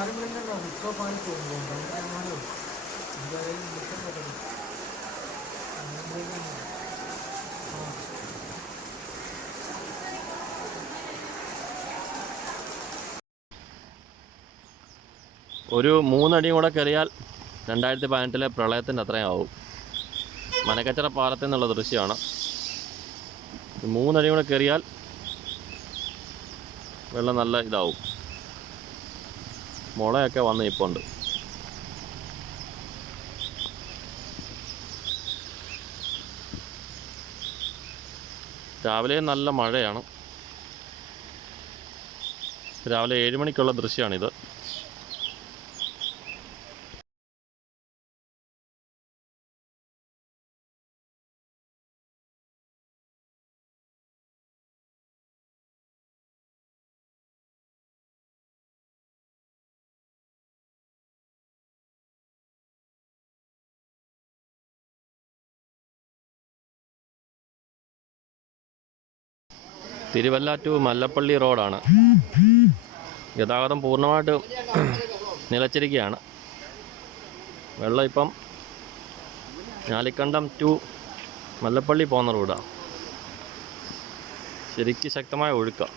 ഒരു 3 അടി കൂടെ കയറിയാൽ 2018 പ്രളയത്തിൻ്റെ അത്രയും ആവും. മനക്കച്ചിറ പാലത്തിൽ നിന്നുള്ള ദൃശ്യമാണ്. 3 അടി കൂടെ കയറിയാൽ വെള്ളം നല്ല ഇതാവും. മുളയൊക്കെ വന്ന് നിൽപ്പുണ്ട്. രാവിലെ നല്ല മഴയാണ്. രാവിലെ 7 മണിക്കുള്ള ദൃശ്യമാണിത്. തിരുവല്ല ടു മല്ലപ്പള്ളി റോഡാണ്. ഗതാഗതം പൂർണ്ണമായിട്ട് നിലച്ചിരിക്കുകയാണ്. വെള്ളം ഇപ്പം ഞാലിക്കണ്ടം ടു മല്ലപ്പള്ളി പോകുന്ന റോഡാണ്. ശരിക്കും ശക്തമായ ഒഴുക്കാണ്.